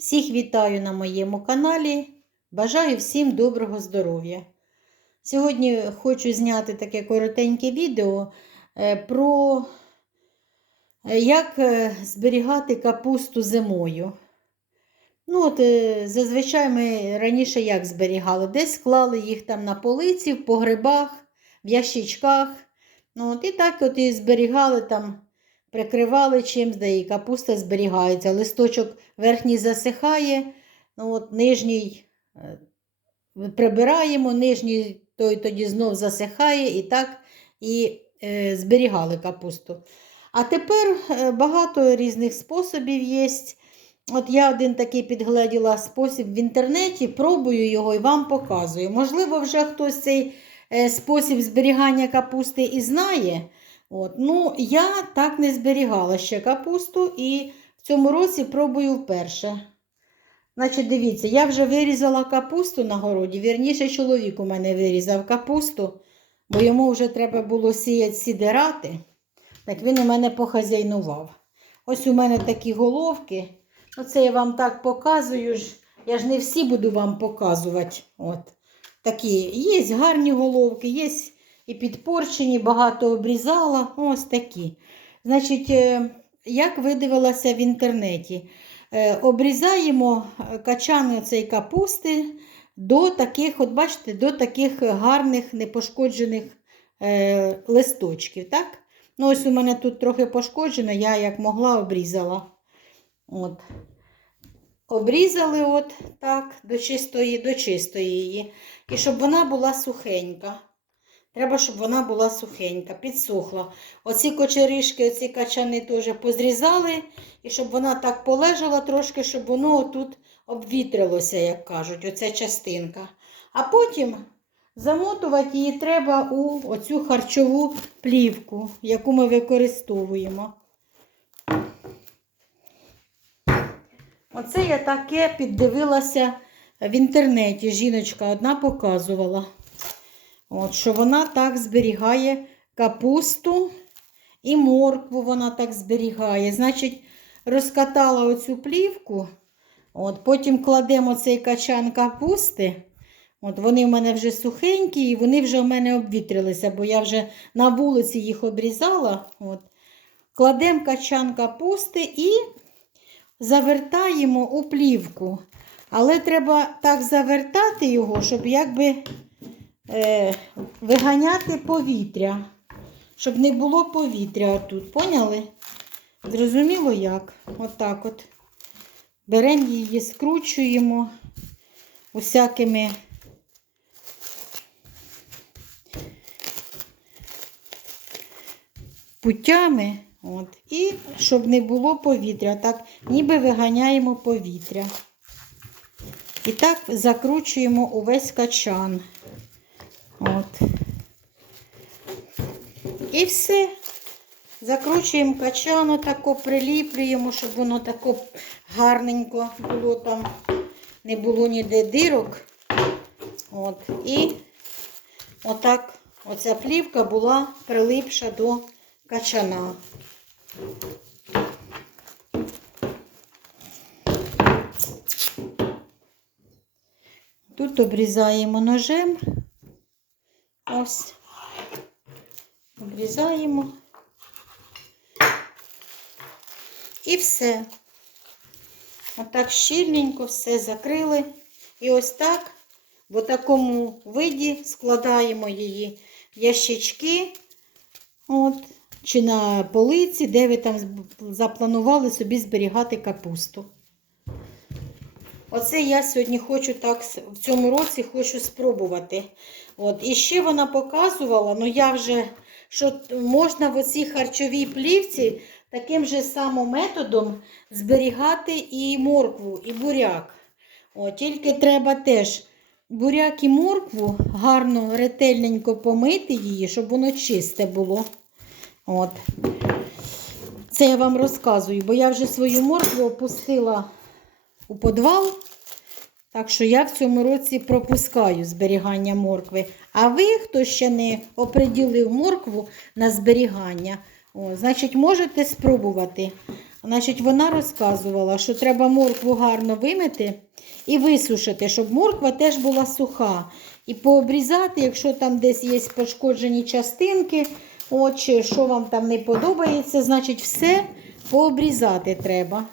Всіх вітаю на моєму каналі. Бажаю всім доброго здоров'я. Сьогодні хочу зняти таке коротеньке відео е, про е, як е, зберігати капусту зимою. Ну, от, зазвичай ми раніше як зберігали? Десь клали їх там на полиці, в погребах, в ящичках. Ну, от, і так от і зберігали там, прикривали чимсь, де і капуста зберігається. Листочок верхній засихає, ну, от, нижній е, прибираємо, нижній той тоді знов засихає і так і е, зберігали капусту. А тепер е, багато різних способів є. От я один такий підгледіла спосіб в інтернеті, пробую його і вам показую. Можливо, вже хтось цей е, спосіб зберігання капусти і знає. От. Ну, я так не зберігала ще капусту і в цьому році пробую вперше. Значить, дивіться, я вже вирізала капусту на городі. Вірніше, чоловік у мене вирізав капусту, бо йому вже треба було сіяти сідирати. Так він у мене похазяйнував. Ось у мене такі головки. Оце я вам так показую. Я ж не всі буду вам показувати. От. Такі. Є гарні головки, є і підпорчені, багато обрізала. Ось такі. Значить, е, як видивилася в інтернеті, Е, обрізаємо качани цієї капусти до таких, от бачите, до таких гарних непошкоджених е, листочків. так? Ну, ось у мене тут трохи пошкоджено, я як могла обрізала. От. Обрізали от так, до чистої, до чистої її. І щоб вона була сухенька. Треба, щоб вона була сухенька, підсохла. Оці кочеришки, оці качани теж позрізали, і щоб вона так полежала трошки, щоб воно тут обвітрилося, як кажуть, оця частинка. А потім замотувати її треба у оцю харчову плівку, яку ми використовуємо. Оце я таке піддивилася в інтернеті. Жіночка одна показувала. От, що вона так зберігає капусту і моркву вона так зберігає. Значить, розкатала оцю плівку, от, потім кладемо цей качан капусти. От Вони в мене вже сухенькі і вони вже в мене обвітрилися, бо я вже на вулиці їх обрізала. От. Кладемо качан капусти і завертаємо у плівку. Але треба так завертати його, щоб якби е, виганяти повітря, щоб не було повітря тут. Поняли? Зрозуміло як? Отак от, от. Беремо її, скручуємо усякими путями. От. І щоб не було повітря, так, ніби виганяємо повітря. І так закручуємо увесь качан. От. І все. Закручуємо качану, тако приліплюємо, щоб воно тако гарненько було там, не було ніде дирок. От. І отак оця плівка була прилипша до качана. Тут обрізаємо ножем. Ось. Обрізаємо. І все. Отак щільненько все закрили. І ось так, в такому виді складаємо її в ящички. От, чи на полиці, де ви там запланували собі зберігати капусту. Оце я сьогодні хочу так в цьому році хочу спробувати. От. І ще вона показувала, ну я вже, що можна в оцій харчовій плівці таким же самим методом зберігати і моркву, і буряк. От, Тільки треба теж буряк і моркву гарно, ретельненько помити її, щоб воно чисте було. От. Це я вам розказую, бо я вже свою моркву опустила у подвал. Так що я в цьому році пропускаю зберігання моркви. А ви, хто ще не оприділив моркву на зберігання, о, значить, можете спробувати. Значить, вона розказувала, що треба моркву гарно вимити і висушити, щоб морква теж була суха. І пообрізати, якщо там десь є пошкоджені частинки, от, що вам там не подобається, значить все пообрізати треба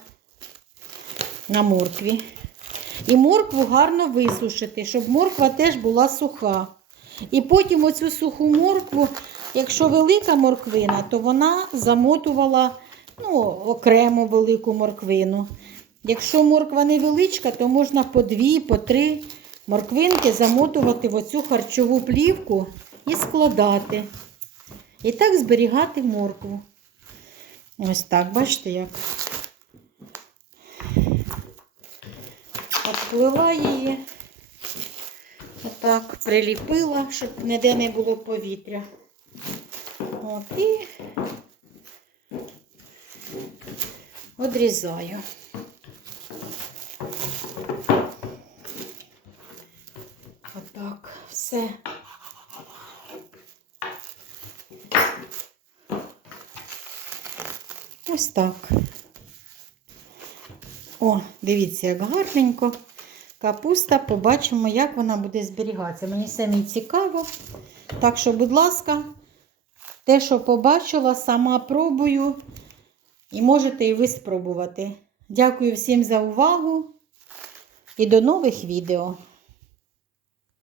на моркві. І моркву гарно висушити, щоб морква теж була суха. І потім оцю суху моркву, якщо велика морквина, то вона замотувала ну, окремо велику морквину. Якщо морква невеличка, то можна по дві, по три морквинки замотувати в оцю харчову плівку і складати. І так зберігати моркву. Ось так, бачите, як. Обплила її. Отак приліпила, щоб ніде не було повітря. От і одрізаю. Отак, все. Ось так. О, дивіться, як гарненько. Капуста, побачимо, як вона буде зберігатися. Мені самі цікаво. Так що, будь ласка, те, що побачила, сама пробую. І можете і ви спробувати. Дякую всім за увагу і до нових відео.